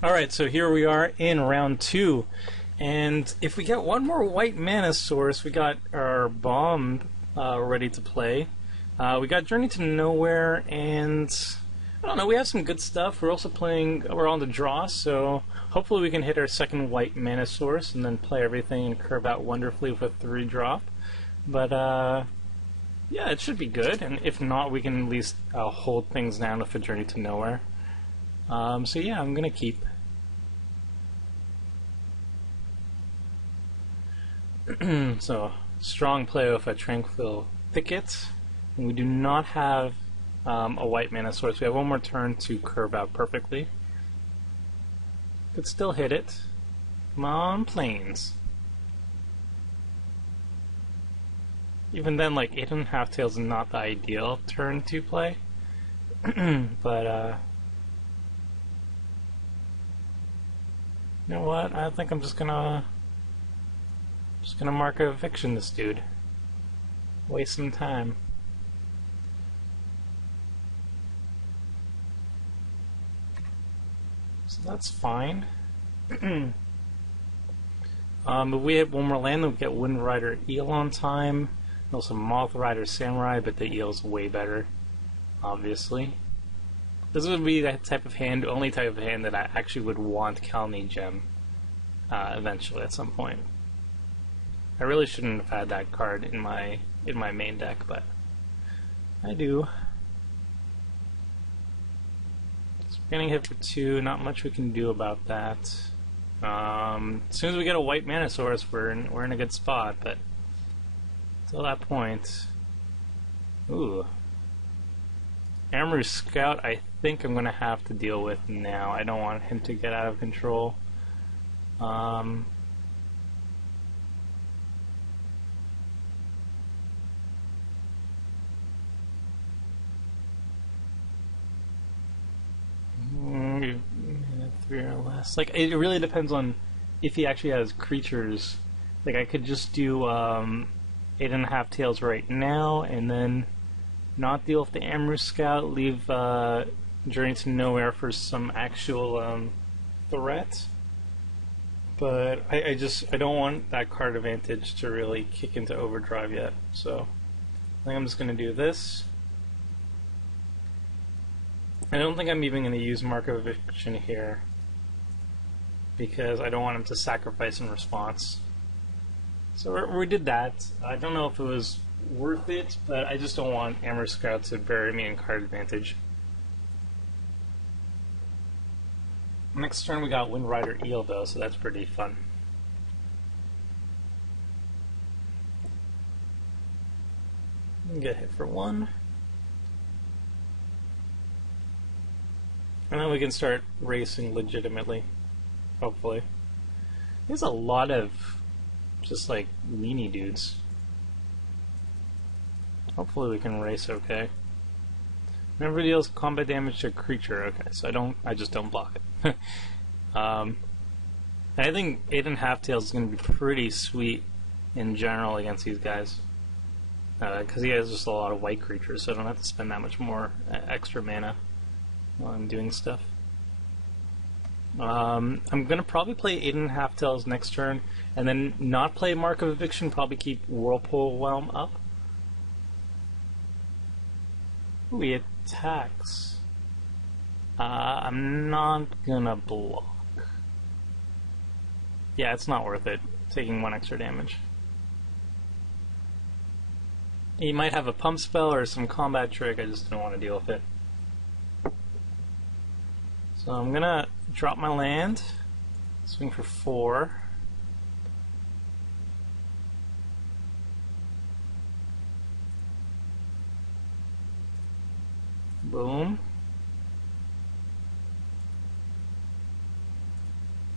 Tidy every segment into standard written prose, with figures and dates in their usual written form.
Alright, so here we are in round 2. And if we get one more white mana source, we got our bomb ready to play. We got Journey to Nowhere, and I don't know, we have some good stuff. We're also playing, we're on the draw, so hopefully we can hit our second white mana source and then play everything and curve out wonderfully with a 3-drop. But yeah, it should be good, and if not, we can at least hold things down with a Journey to Nowhere. So yeah, I'm gonna keep. So, strong play with a Tranquil Thicket. And we do not have a white mana source. We have one more turn to curve out perfectly. Could still hit it. Come on, Plains. Even then, like, 8.5 Tails is not the ideal turn to play. But, you know what? I think I'm just gonna mark a eviction this dude. Waste some time. So that's fine. If we hit one more land, then we get Wind Rider Eel on time. And also Moth Rider Samurai, but the eel's way better, obviously. This would be that type of hand, only type of hand that I actually would want Khalni Gem eventually at some point. I really shouldn't have had that card in my main deck, but I do. So we're getting hit for 2, not much we can do about that. As soon as we get a white mana source, we're in a good spot, but until that point, ooh, Amaru Scout, I think I'm gonna have to deal with now. I don't want him to get out of control. Minute 3 or less. Like, it really depends on if he actually has creatures. Like, I could just do 8.5 Tails right now, and then not deal with the Amaru Scout, leave Journey to Nowhere for some actual threat. But I don't want that card advantage to really kick into overdrive yet, so I think I'm just going to do this. I don't think I'm even going to use Mark of Eviction here, because I don't want him to sacrifice in response. So we did that. I don't know if it was worth it, but I just don't want Amaru Scout to bury me in card advantage. Next turn we got Wind Rider Eel though, so that's pretty fun. Get hit for 1. And then we can start racing legitimately, hopefully. There's a lot of just like meanie dudes. Hopefully we can race okay. Never deals combat damage to a creature. Okay, so I just don't block it. And I think 8.5 Tails is going to be pretty sweet in general against these guys. Because he has just a lot of white creatures, so I don't have to spend that much more extra mana while I'm doing stuff. I'm going to probably play 8.5 Tails next turn, and then not play Mark of Eviction, probably keep Whirlpool Whelm up. Ooh, he attacks. I'm not gonna block. Yeah, it's not worth it, taking 1 extra damage. He might have a pump spell or some combat trick, I just don't want to deal with it. So I'm gonna drop my land, swing for 4. Boom.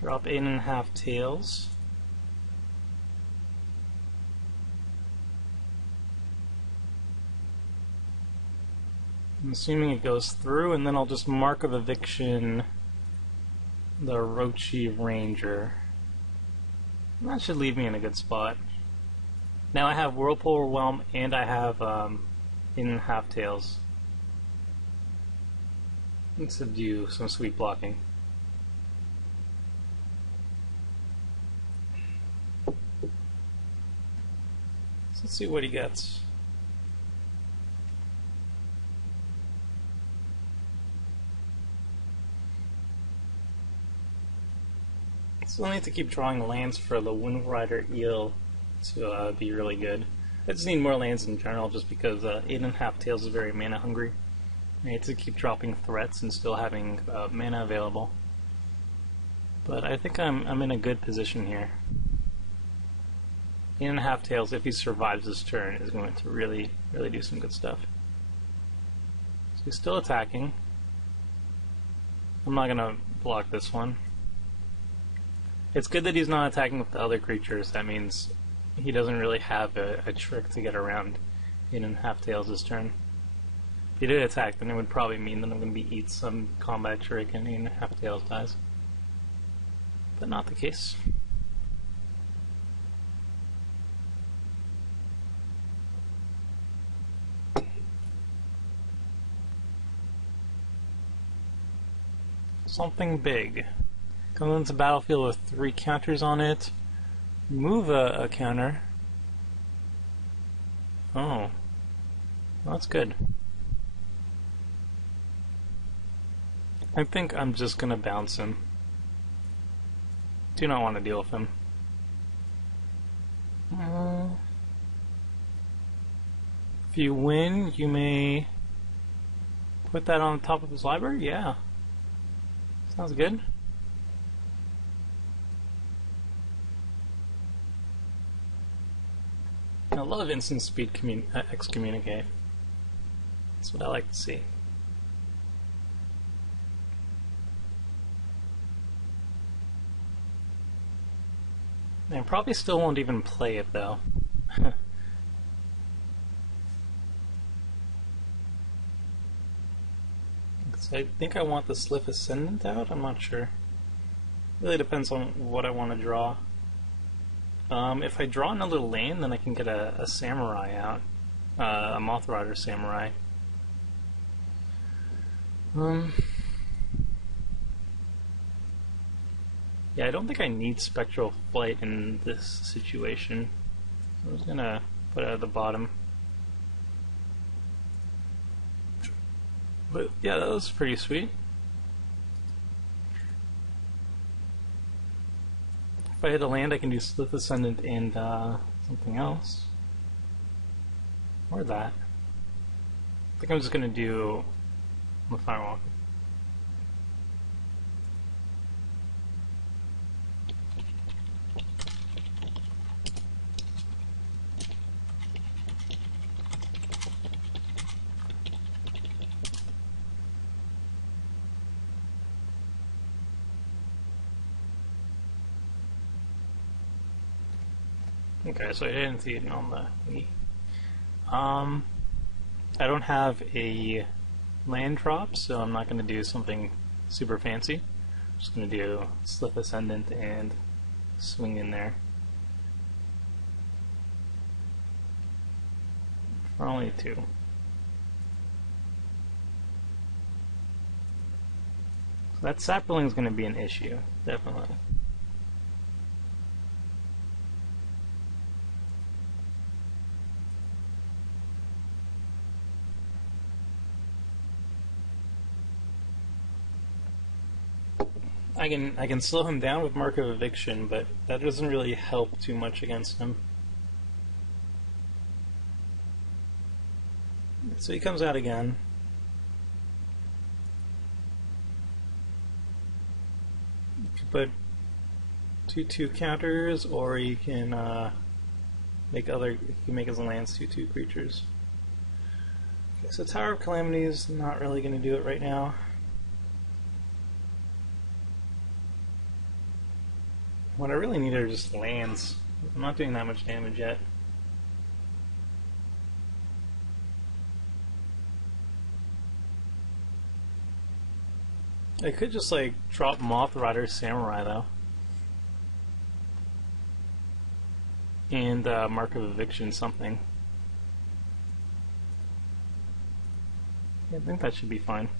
Drop 8.5 Tails. I'm assuming it goes through, and then I'll just Mark of Eviction the Orochi Ranger. And that should leave me in a good spot. Now I have Whirlpool Whelm and I have 8.5 Tails. Let's do some sweet blocking. Let's see what he gets. Still need to keep drawing lands for the Windrider Eel to be really good. I just need more lands in general just because 8.5 Tails is very mana hungry. I need to keep dropping threats and still having mana available. But I think I'm in a good position here. 8.5 Tails, if he survives this turn, is going to really do some good stuff. So he's still attacking. I'm not going to block this one. It's good that he's not attacking with the other creatures. That means he doesn't really have a trick to get around 8.5 Tails this turn. If he did attack, then it would probably mean that I'm going to be eat some combat trick and 8.5 Tails dies. But not the case. Something big. Comes into battlefield with 3 counters on it. Move a counter. Oh. Well, that's good. I think I'm just gonna bounce him. Do not want to deal with him. If you win, you may put that on top of his library? Yeah. Sounds good. I love instant speed excommunicate. That's what I like to see. I probably still won't even play it though. I think I want the Sliff Ascendant out, I'm not sure. Really depends on what I want to draw. If I draw another land, then I can get a Samurai out. A Mothrider Samurai. Yeah, I don't think I need Spectral Flight in this situation. I'm just gonna put it at the bottom. But yeah, that was pretty sweet. If I hit a land, I can do Slith Ascendant and something else. Or that. I think I'm just gonna do the Firewalker. Okay, so I didn't see it on the thingy. I don't have a land drop, so I'm not going to do something super fancy. I'm just going to do Slith Ascendant and swing in there. For only 2. So that Saproling is going to be an issue, definitely. I can slow him down with Mark of Eviction, but that doesn't really help too much against him. So he comes out again. You can put 2/2 counters, or you can make his lands 2/2 creatures. Okay, so Tower of Calamity is not really going to do it right now. What I really need are just lands. I'm not doing that much damage yet. I could just like drop Mothrider Samurai though. And Mark of Eviction something. Yeah, I think that should be fine.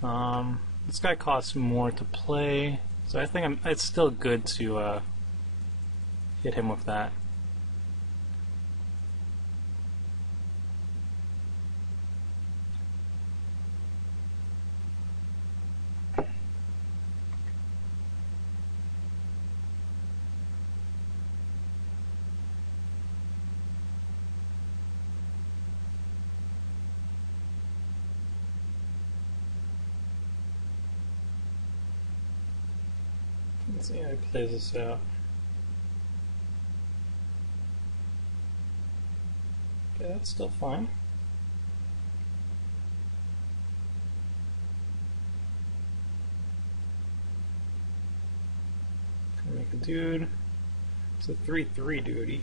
This guy costs more to play, so I think it's still good to hit him with that. Let's see how he plays this out. Okay, that's still fine. Gonna make a dude. It's a 3/3 dude.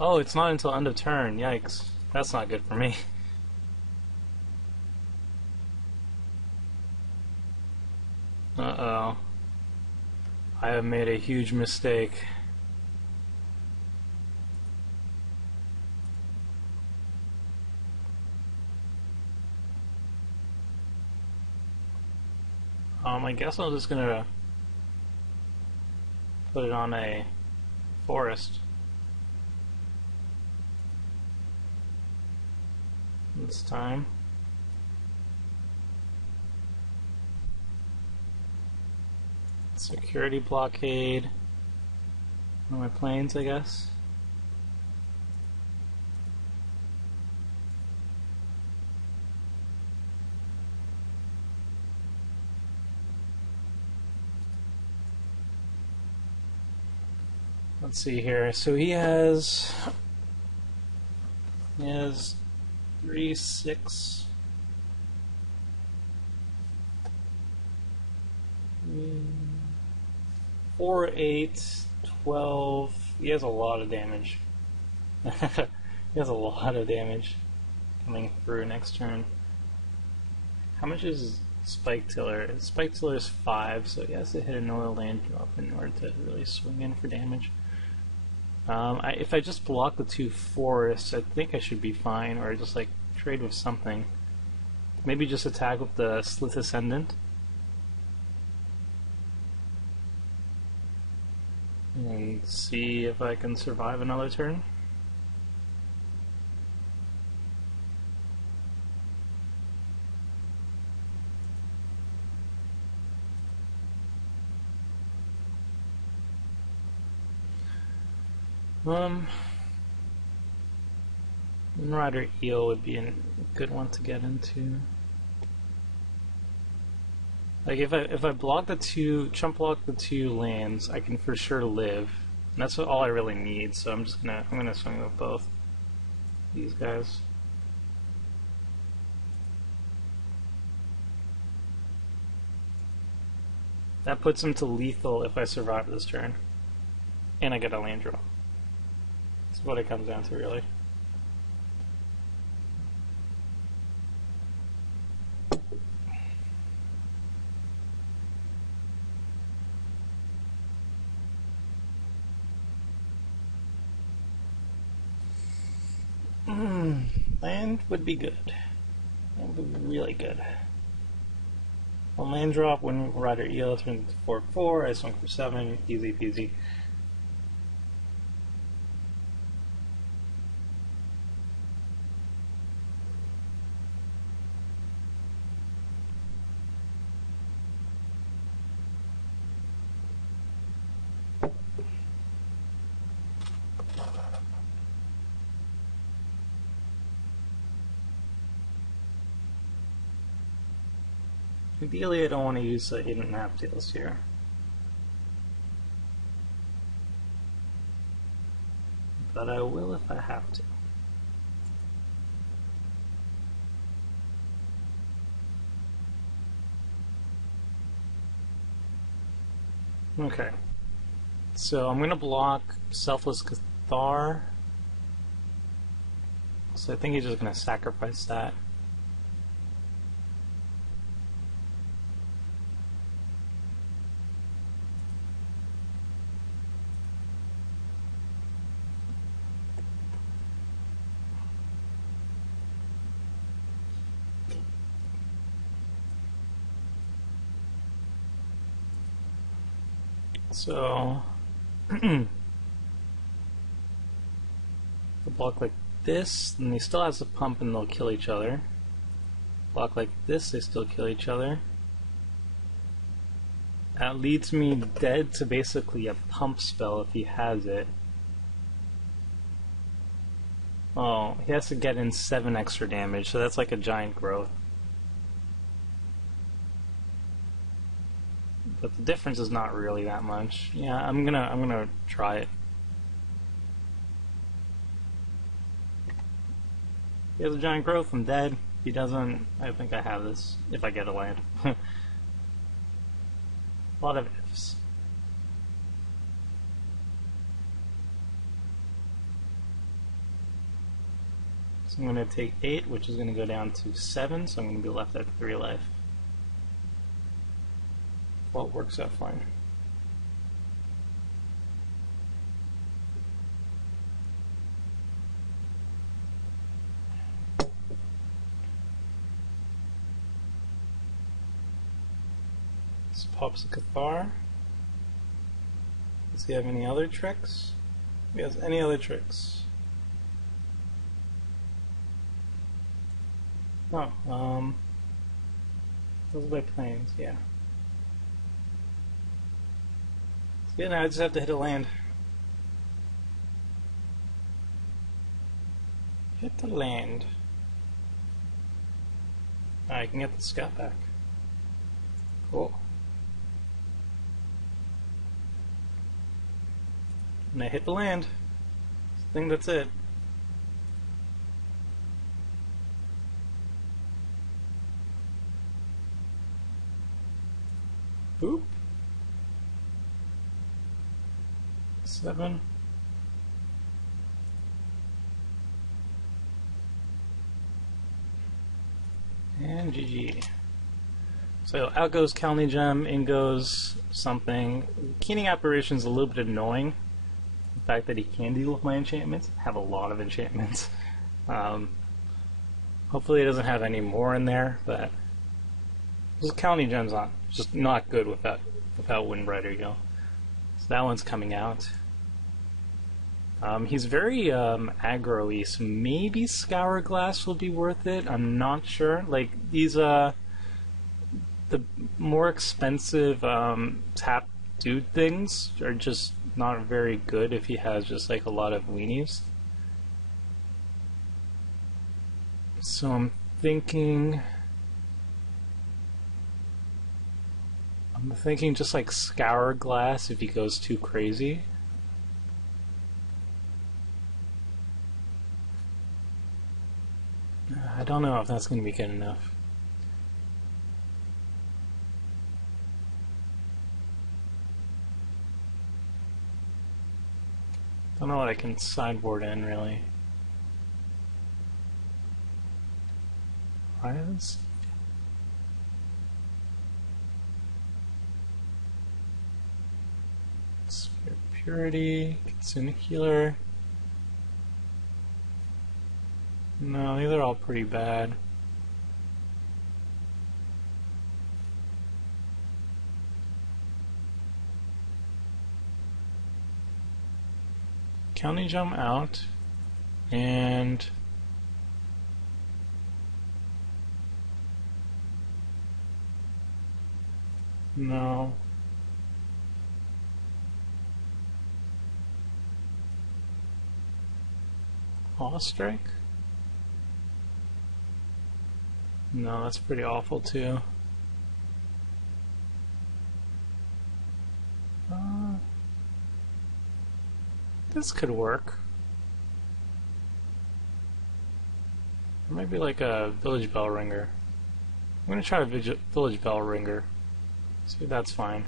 Oh, it's not until end of turn. Yikes. That's not good for me. Uh-oh. I have made a huge mistake. I guess I'm just gonna put it on a forest. This time. Security blockade on my planes, I guess. Let's see here. So he has 3, 6, 4, 8, 12. He has a lot of damage. He has a lot of damage coming through next turn. How much is Spike Tiller? Spike Tiller is 5, so he has to hit an oil land drop in order to really swing in for damage. If I just block the 2 forests, I think I should be fine, or just like trade with something. Maybe just attack with the Slith Ascendant. And see if I can survive another turn. Rider Eel would be a good one to get into. Like if I block the 2, chump block the 2 lands, I can for sure live. And that's all I really need. So I'm gonna swing with both these guys. That puts him to lethal if I survive this turn, and I get a land draw. That's what it comes down to, really. Land would be good. That would be really good. One land drop, when Rider Eel turns into 4/4, I swing for 7, easy peasy. Ideally, I don't want to use the 8.5 tails here. But I will if I have to. Okay. So I'm going to block Selfless Cathar. So I think he's just going to sacrifice that. So the block like this, and he still has a pump and they'll kill each other. Block like this, they still kill each other. That leads me dead to basically a pump spell if he has it. Oh, he has to get in 7 extra damage, so that's like a giant growth. But the difference is not really that much. Yeah, I'm gonna try it. He has a giant growth, I'm dead. If he doesn't, I think I have this, if I get a land. A lot of ifs. So I'm gonna take 8, which is gonna go down to 7, so I'm gonna be left at 3 life. Well, it works out fine. This pops a Cathar. Does he have any other tricks? If he has any other tricks? Oh, those are by planes, yeah. Yeah, now I just have to hit a land. Hit the land. I can get the scout back. Cool. And I hit the land. I think that's it. Boop. 7. And GG. So out goes Khalni Gem, in goes something. Keening Apparition is a little bit annoying. The fact that he can deal with my enchantments. I have a lot of enchantments. Hopefully he doesn't have any more in there, but this Khalni Gem's just not good without Windrider Yell. So that one's coming out. He's very aggro-y, so maybe Scour Glass will be worth it. I'm not sure. Like, these, the more expensive tap dude things are just not very good if he has just like a lot of weenies. So I'm thinking just like Scour Glass if he goes too crazy. I don't know if that's going to be good enough. Don't know what I can sideboard in, really. Rise? Spirit Purity, Kitsune Healer. No, these are all pretty bad. Khalni Gem out, and no. Awe Strike? No, that's pretty awful too. This could work. Or maybe like a Village Bell Ringer. I'm gonna try a Village Bell Ringer. See if that's fine.